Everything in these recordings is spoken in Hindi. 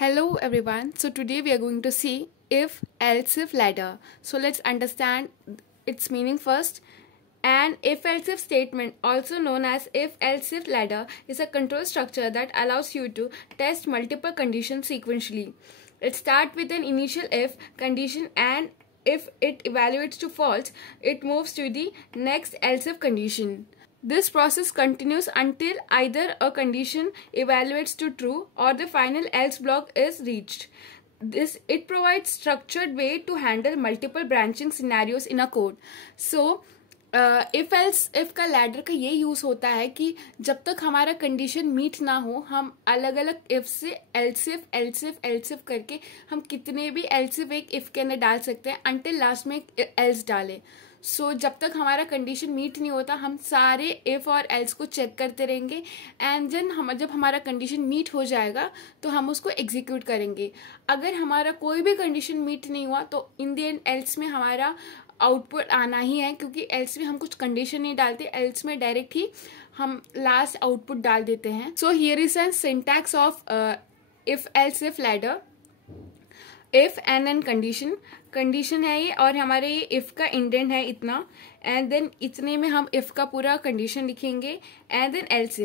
Hello everyone. So today we are going to see if else if ladder. So let's understand its meaning first. An if else if statement, also known as if else if ladder, is a control structure that allows you to test multiple conditions sequentially. It starts with an initial if condition, and if it evaluates to false, it moves to the next else if condition. This process continues until either a condition evaluates to true or the final else block is reached. It provides structured way to handle multiple branching scenarios in a code. So if else if का लैडर का ये यूज होता है कि जब तक हमारा कंडीशन मीट ना हो, हम अलग अलग इफ से एल्सिफ करके हम कितने भी एल्सिफ एक इफ के अंदर डाल सकते हैं अंटिल लास्ट में एक एल्स डालें. सो जब तक हमारा कंडीशन मीट नहीं होता, हम सारे इफ और एल्स को चेक करते रहेंगे, एंड देन जब हमारा कंडीशन मीट हो जाएगा तो हम उसको एग्जीक्यूट करेंगे. अगर हमारा कोई भी कंडीशन मीट नहीं हुआ तो इन द एंड एल्स में हमारा आउटपुट आना ही है, क्योंकि एल्स में हम कुछ कंडीशन नहीं डालते, एल्स में डायरेक्ट ही हम लास्ट आउटपुट डाल देते हैं. So here is an syntax of if else if ladder. If and then condition है ये, और हमारे ये इफ का इंडेंट है इतना, एंड देन इतने में हम इफ का पूरा कंडीशन लिखेंगे, एंड देन एल्स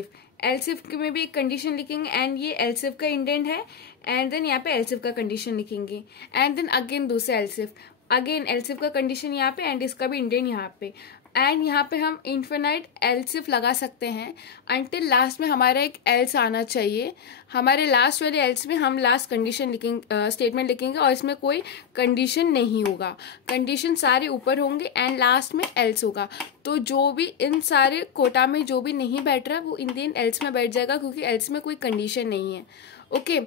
इफ में भी एक कंडीशन लिखेंगे, एंड ये एल्स इफ का इंडेंट है, एंड देन यहाँ पे एल्स इफ का कंडीशन लिखेंगे, एंड देन अगेन दूसरा else if, again else if का कंडीशन यहाँ पे, एंड इसका भी इंडेंट यहाँ पे, एंड यहाँ पे हम इन्फिनाइट एल्स इफ लगा सकते हैं अंटिल लास्ट में हमारा एक एल्स आना चाहिए. हमारे लास्ट वाले एल्स में हम लास्ट कंडीशन लिखेंगे, स्टेटमेंट लिखेंगे, और इसमें कोई कंडीशन नहीं होगा, कंडीशन सारे ऊपर होंगे एंड लास्ट में एल्स होगा. तो जो भी इन सारे कोटा में जो भी नहीं बैठ रहा वो इन द एंड एल्स में बैठ जाएगा, क्योंकि एल्स में कोई कंडीशन नहीं है. ओके,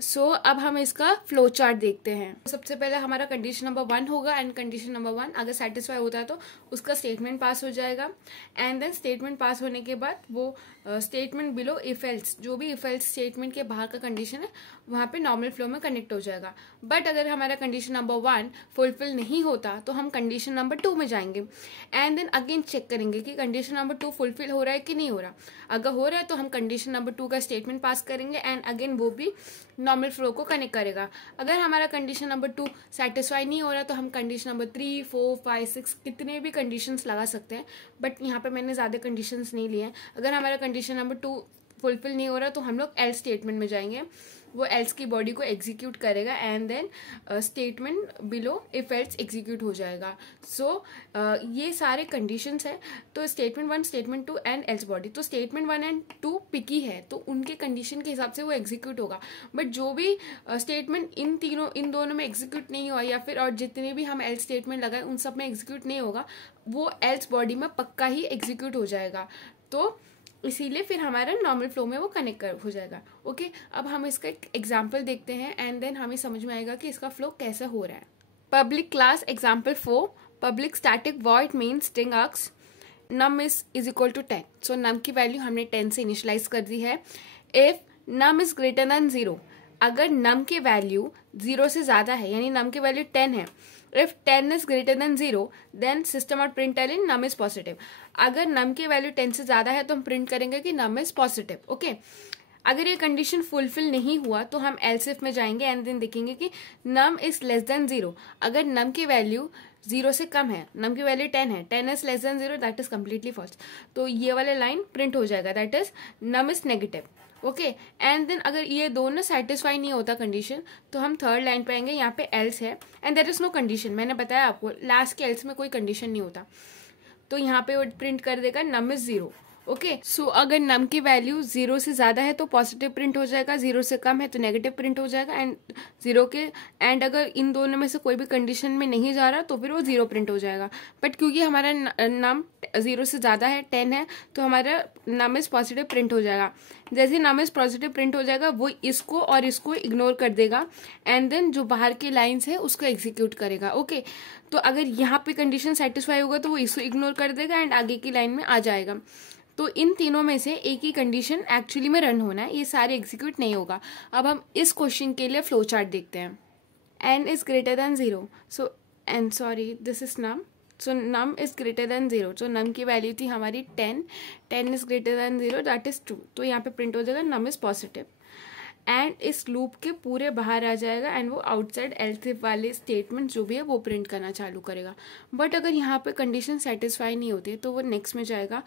सो अब हम इसका फ्लो चार्ट देखते हैं. सबसे पहले हमारा कंडीशन नंबर 1 होगा, एंड कंडीशन नंबर 1 अगर सेटिस्फाई होता है तो उसका स्टेटमेंट पास हो जाएगा, एंड देन स्टेटमेंट पास होने के बाद वो स्टेटमेंट बिलो इफ एल्स, जो भी इफ एल्स स्टेटमेंट के बाहर का कंडीशन है वहाँ पे नॉर्मल फ्लो में कनेक्ट हो जाएगा. बट अगर हमारा कंडीशन नंबर 1 फुलफिल नहीं होता तो हम कंडीशन नंबर 2 में जाएंगे, एंड देन अगेन चेक करेंगे कि कंडीशन नंबर 2 फुलफिल हो रहा है कि नहीं हो रहा. अगर हो रहा है तो हम कंडीशन नंबर 2 का स्टेटमेंट पास करेंगे, एंड अगेन वो भी नॉर्मल फ्लो को कनेक्ट करेगा. अगर हमारा कंडीशन नंबर 2 सेटिस्फाई नहीं हो रहा तो हम कंडीशन नंबर 3, 4, 5, 6 कितने भी कंडीशंस लगा सकते हैं, बट यहाँ पे मैंने ज़्यादा कंडीशंस नहीं लिए हैं. अगर हमारा कंडीशन नंबर 2 फुलफिल नहीं हो रहा तो हम लोग एल्स स्टेटमेंट में जाएंगे, वो एल्स की बॉडी को एग्जीक्यूट करेगा, and then statement below if else execute हो जाएगा. सो ये सारे कंडीशंस है. तो statement 1, statement 2 and else body. तो स्टेटमेंट 1 एंड 2 पिकी है तो उनके कंडीशन के हिसाब से वो एग्जीक्यूट होगा. बट जो भी स्टेटमेंट इन दोनों में एग्जीक्यूट नहीं हुआ, या फिर और जितने भी हम एल्स स्टेटमेंट लगाए उन सब में एग्जीक्यूट नहीं होगा, वो एल्स बॉडी में पक्का ही एग्जीक्यूट हो जाएगा. तो इसीलिए फिर हमारा नॉर्मल फ्लो में वो कनेक्ट हो जाएगा. ओके, अब हम इसका एक एग्जाम्पल देखते हैं, एंड देन हमें समझ में आएगा कि इसका फ्लो कैसा हो रहा है. Public class example 4, public static void main string arcs num is equal to 10. So num की वैल्यू हमने 10 से इनिशलाइज कर दी है. If num is greater than 0, अगर num की वैल्यू 0 से ज्यादा है, यानी num की वैल्यू 10 है, if 10 is greater than 0 then system और println num is positive. अगर num की वैल्यू 10 से ज्यादा है तो हम प्रिंट करेंगे कि num is positive. ओके, अगर ये कंडीशन फुलफिल नहीं हुआ तो हम else if में जाएंगे, एंड देन देखेंगे कि num is less than 0. अगर num की वैल्यू 0 से कम है, num की वैल्यू 10 है, 10 is less than 0, that is completely false. तो ये वाला लाइन प्रिंट हो जाएगा, that is num is negative. Okay, and then अगर ये दोनों सेटिस्फाई नहीं होता कंडीशन तो हम थर्ड लाइन पे आएंगे, यहाँ पे एल्स है and there is no condition. मैंने बताया आपको लास्ट के एल्स में कोई कंडीशन नहीं होता, तो यहाँ पे वो प्रिंट कर देगा num is 0. ओके, सो अगर num की वैल्यू 0 से ज्यादा है तो पॉजिटिव प्रिंट हो जाएगा, 0 से कम है तो नेगेटिव प्रिंट हो जाएगा, एंड 0 के एंड अगर इन दोनों में से कोई भी कंडीशन में नहीं जा रहा तो फिर वो 0 प्रिंट हो जाएगा. बट क्योंकि हमारा num 0 से ज्यादा है, 10 है, तो हमारा num इज पॉजिटिव प्रिंट हो जाएगा. जैसे num इज पॉजिटिव प्रिंट हो जाएगा वो इसको और इसको इग्नोर कर देगा, एंड देन जो बाहर के लाइन्स है उसको एग्जीक्यूट करेगा. ओके, तो अगर यहाँ पे कंडीशन सेटिस्फाई होगा तो वो इसको इग्नोर कर देगा एंड आगे की लाइन में आ जाएगा. तो इन तीनों में से एक ही कंडीशन एक्चुअली में रन होना है, ये सारे एग्जीक्यूट नहीं होगा. अब हम इस क्वेश्चन के लिए फ्लो चार्ट देखते हैं. n is greater than 0, so and sorry this is num. So num is greater than 0, so num की वैल्यू थी हमारी 10 is greater than 0, that is true. तो यहाँ पे प्रिंट हो जाएगा num इज पॉजिटिव. एंड इस लूप के पूरे बाहर आ जाएगा एंड वो आउटसाइड एल्स इफ वाले स्टेटमेंट जो भी है वो प्रिंट करना चालू करेगा। बट अगर यहाँ पे कंडीशन सेटिस्फाई नहीं होती तो वो नेक्स्ट में जाएगा,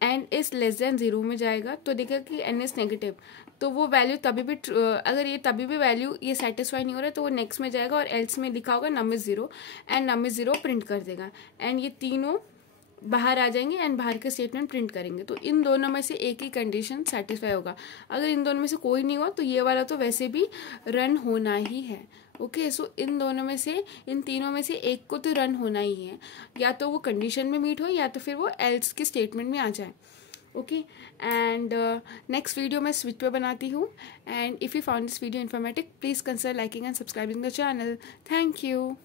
एन इज लेस देन 0 में जाएगा तो देखा कि एन इज नेगेटिव, तो वो वैल्यू तभी भी अगर ये तभी भी वैल्यू ये सेटिस्फाई नहीं हो रहा है तो वो नेक्स्ट में जाएगा और एल्स में लिखा होगा num is 0 and num is 0 print कर देगा एंड ये तीनों बाहर आ जाएंगे एंड बाहर के स्टेटमेंट प्रिंट करेंगे। तो इन दोनों में से एक ही कंडीशन सेटिस्फाई होगा। अगर इन दोनों में से कोई नहीं हुआ तो ये वाला तो वैसे भी रन होना ही है। ओके, सो इन दोनों में से, इन तीनों में से एक को तो रन होना ही है, या तो वो कंडीशन में मीट हो या तो फिर वो एल्स के स्टेटमेंट में आ जाए। ओके, एंड नेक्स्ट वीडियो मैं स्विच पे बनाती हूँ। And if you found this video informative please consider liking and subscribing the channel. Thank you.